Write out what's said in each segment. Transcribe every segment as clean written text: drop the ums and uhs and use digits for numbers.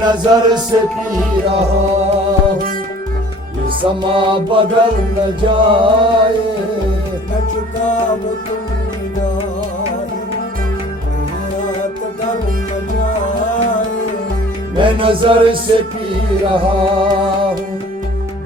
नजर से पी रहा हूँ, ये समा बदल न जाए। न चुकाव तुम निगाहें, रात ढल न जाए। मैं नजर से पी रहा हूँ,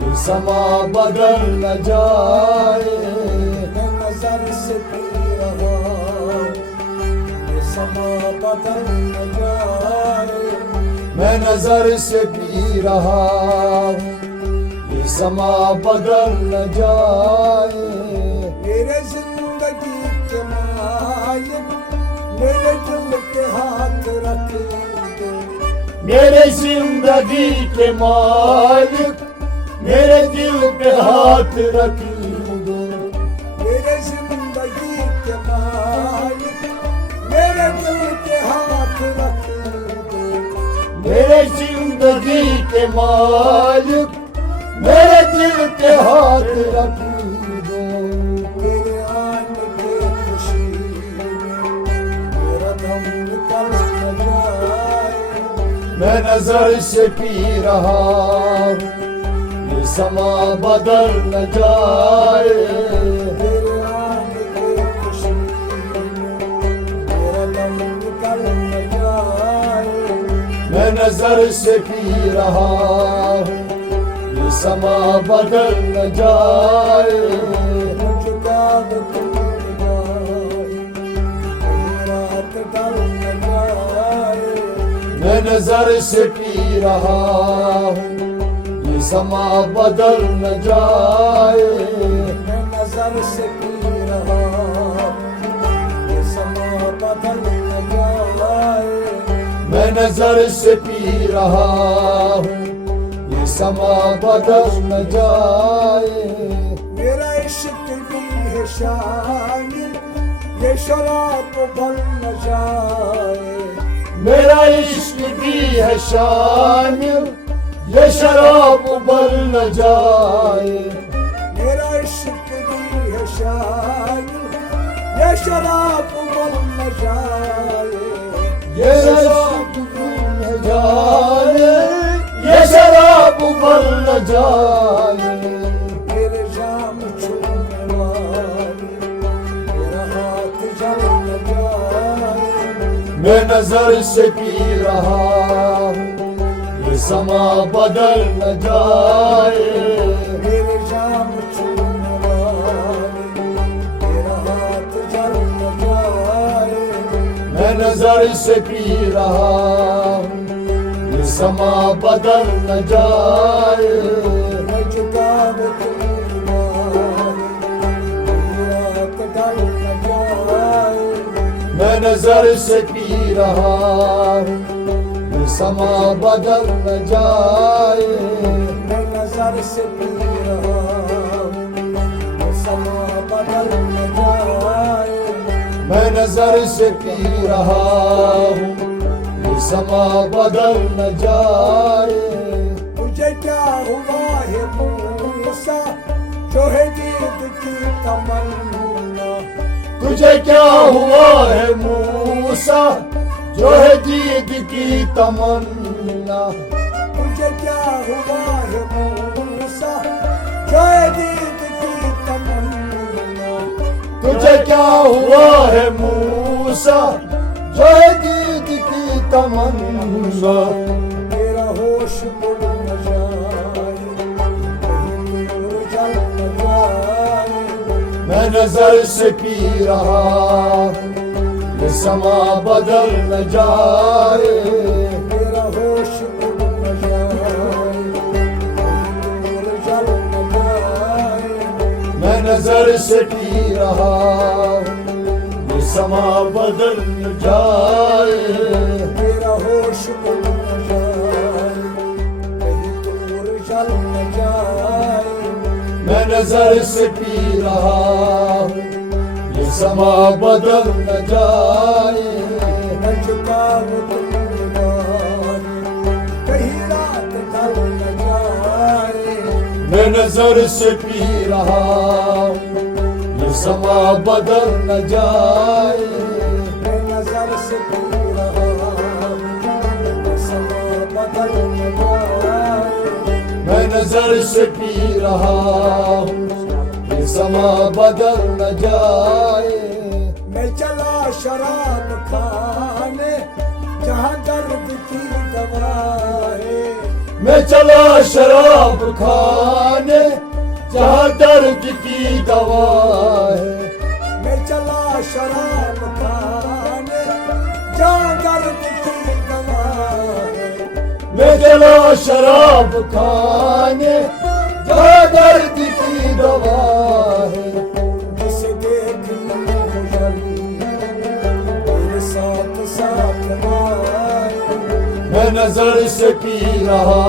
ये समा बदल न जाए। मैं नजर से पी रहा हूँ, ये समा बदल न जाए। मैं नजर से पी रहा हूँ, ये समा बदल न जाए। मेरे जिंदगी के मालिक मेरे दिल के हाथ रख दो। मेरे जिंदगी के मालिक मेरे दिल पे हाथ रख दो। मेरे जिंदगी के मालिक मेरे दिल के हाथ रख दो। मेरे जिंदगी के मालिक मेरे दिल पे हाथ रख दो। मेरे आने की खुशी में मेरा दम निकल न जाए। मैं नजर से पी रहा हूँ, ये समा बदल न जाए। मेरे आने की खुशी में मेरा दम निकल न जाए। मैं नजर से पी रहा हूँ, ये समा बदल न जाए। न चुकाव तुम निगाहें, रात ढल न जाए। मैं नजर से पी रहा हूँ, ये समा बदल न जाए। मैं नजर से पी रहा हूँ, ये समा बदल न जाए। मैं नजर से पी रहा हूँ, ये समा बदल न जाए। मेरा इश्क भी है शामिल, ये शराब बन न जाए। मेरा इश्क भी है शामिल, ये शराब बल न जाए। मेरा इश्क भी है शामिल, ये शराब बन न जाए। ये शराब बल न जाए, ये शराब बल न जाए। मेरे जाम छूने वाले मेरा हाथ जल न जाए। मैं नजर से पी रहा हूँ, ये समा बदल न जाए। मेरे जाम छूने वाले मेरा हाथ जल न जाए। मैं नजर से पी रहा हूँ, ये समा बदल न जाए। मैं चुकाव तुम निगाहें, रात ढल न जाए। मैं नजर से पी रहा हूँ, ये समा बदल न जाए। मैं नजर से पी रहा हूँ, ये समा बदल न जाए। मैं नजर से पी रहा हूँ, ये समा बदल न जाए। तुझे क्या हुआ है मूसा, जो है दीद की तमन्ना। तुझे क्या हुआ है मूसा, जो है दीद की तमन्ना। तुझे क्या हुआ है मूसा, जो है दीद की तमन्ना। तुझे क्या हुआ है मूसा, जो है दीद की तमन्ना। मेरा होश उड़ न जाए, कहीं दूर जल न जाए। मैं नजर से पी रहा हूँ, ये समा बदल न जाए। मेरा होश उड़ न जाए, कहीं दूर जल न जाए। मैं नजर से पी रहा हूँ, ये समा बदल न जाए। मेरा होश उड़ न जाए, कहीं दूर जल न जाए। मैं नजर से पी रहा हूँ, ये समा बदल न जाए। मैं चुकाव तुम निगाहें, कहीं रात ढल न जाए। मैं नजर से पी रहा हूँ, ये समा बदल न जाए। मैं नजर से पी रहा हूँ, ये समा बदल नजर से पी रहा हूँ, ये समा बदल न जाए। मैं चला शराब खाने जहाँ दर्द की दवा है। मैं चला शराब खाने जहाँ दर्द की दवा है। मैं चला शराब खाने जहाँ दर्द की दवा है। मैं चला शराब खाने जहाँ दर्द की दवा है। जिसे देख मेरे साथ साथ आए। मैं नजर से पी रहा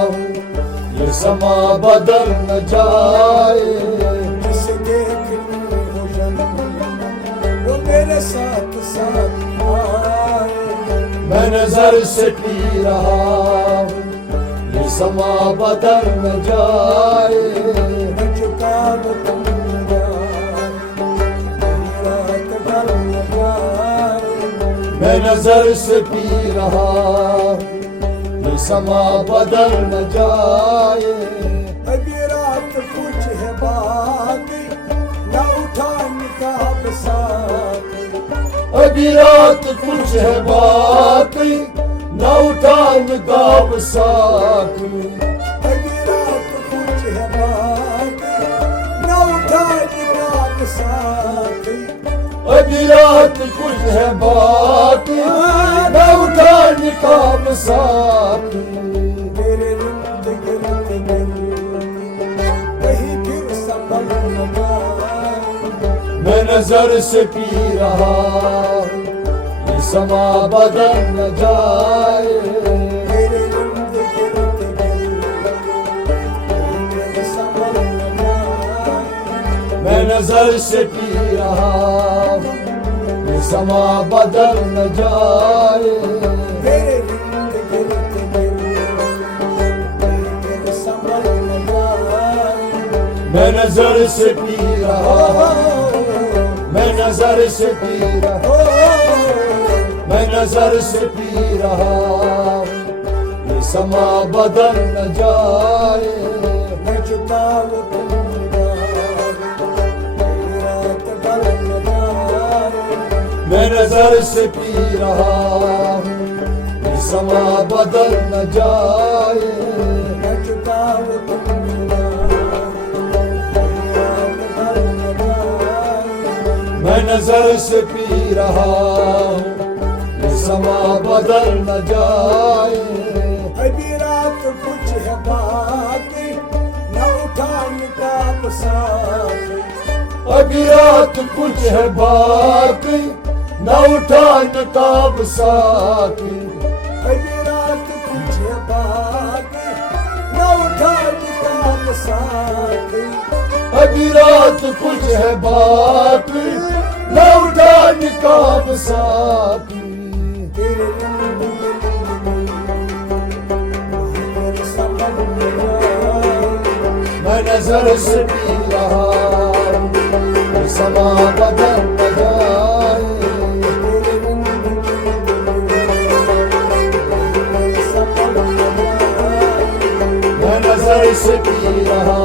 हूँ, ये समा बदल न जाए। जिसे देख वो मेरे साथ साथ आए। मैं नजर से पी रहा हूँ, ये समा बदल न जाए। मैं झुका वो तुम रात ढल न जाए। मैं नजर से पी रहा हूँ, ये समा बदल न जाए। अभी रात कुछ है बाकी न उठाने का बसाती। अभी रात कुछ है बाकी न उठान का साकी। अभी रात कुछ है बाकी न उठाने का बसाती। अभी रात कुछ है बाकी न उठान का साकी। मेरे इर्द गिर्द वही फिर संभल न जाए। मैं नजर से पी रहा हूँ, ये समा बदल न जाए। मेरे इर्द गिर्द वही संभल न जाए। मैं नजर से पी रहा हूँ, ये समा बदल न जाए। मेरे इर्द गिर्द वही संभल न जाए। मैं नजर से पी रहा हूँ, मैं नजर से पी रहा हूँ, मैं नजर से पी रहा हूँ, ये समा बदल न जाए। मैं झुका वो तुम रात ढल न जाए। मैं नजर से पी रहा हूँ, ये समा बदल न जाए। मैं झुका वो तुम रात ढल न जाए। मैं नजर से पी रहा हूँ, ये समा बदल न जाए। अभी रात कुछ है बाकी न उठाने का बसाती। अभी रात कुछ है बाकी न उठान का साकी। अभी रात कुछ है बाकी न उठाने का बसाती। अभी रात कुछ है बाकी न उठान का साकी। तेरे मेरे संभल न जाए। मैं नजर से पी रहा हूँ, ये समा बदल न जाए। मैं नजर से पी रहा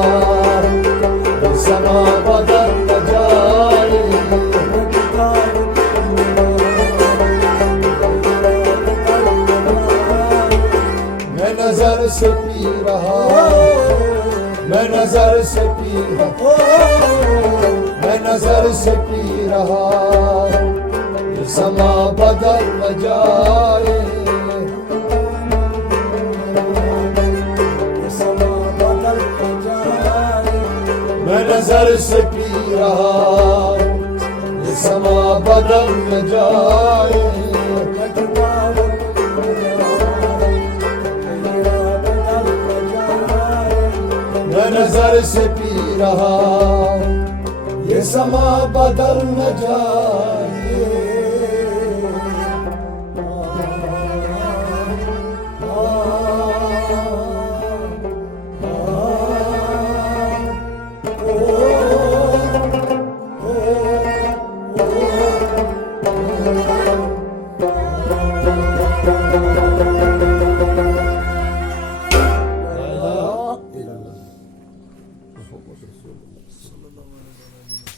हूँ, ये समा बदल न जाए। मैं नजर से पी रहा हूँ, मैं नजर से पी रहा हूँ, मैं नजर से पी रहा हूँ, ये समा बदल न जाए। मैं नजर से पी रहा हूँ, ये समा बदल न जाए। मैं नजर से पी रहा हूँ, ये समा बदल न जाए। रसूल। सल्लल्लाहु अलैहि वसल्लम।